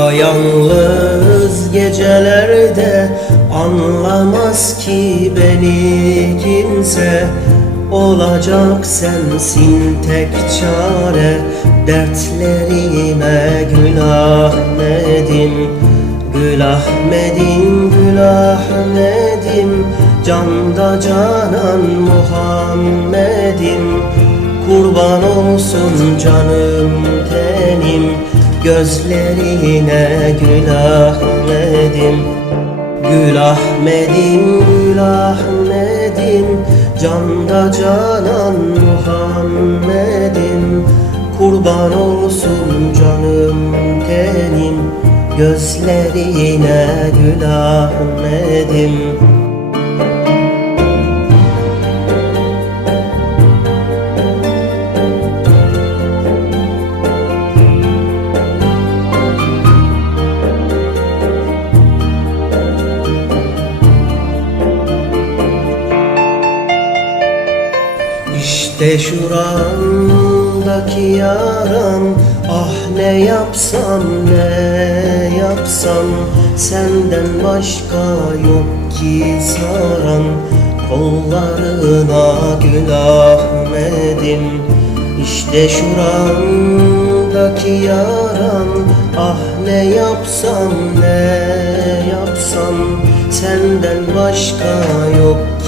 Yapayalnız gecelerde anlamaz ki beni kimse. Olacak sensin tek çare Dertlerime gül Ahmet'im Gül Ahmet'im, Gül Ahmet'im Canda canan Muhammed'im. Kurban olsun canım tenim Gözlerine Gül Ahmet'im Gül Ahmet'im, Gül Ahmet'im Canda canan Muhammed'im. Kurban olsun canım tenim Gözlerine Gül Ahmet'im İşte şuramdaki yaram Ah ne yapsam ne yapsam Senden başka yok ki saran. Kollarına gül Ahmet'im İşte şuramdaki yaram Ah ne yapsam ne yapsam Senden başka yok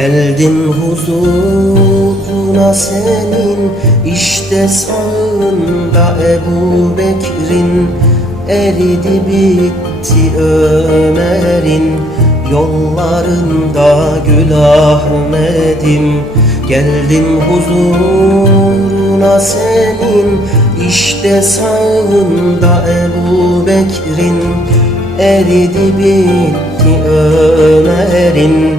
Geldim huzuruna senin işte sağında Ebu Bekir'in. Eridi bitti Ömer'in yollarında Gül Ahmet'im Geldim huzuruna senin işte sağında Ebu Bekir'in. Eridi bitti Ömer'in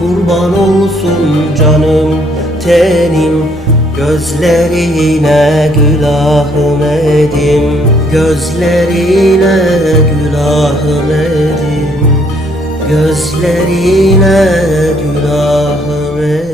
Kurban olsun canım tenim. Gözlerine Gül Ahmet'im Gözlerine Gül Ahmet'im Gözlerine Gül Ahmet'im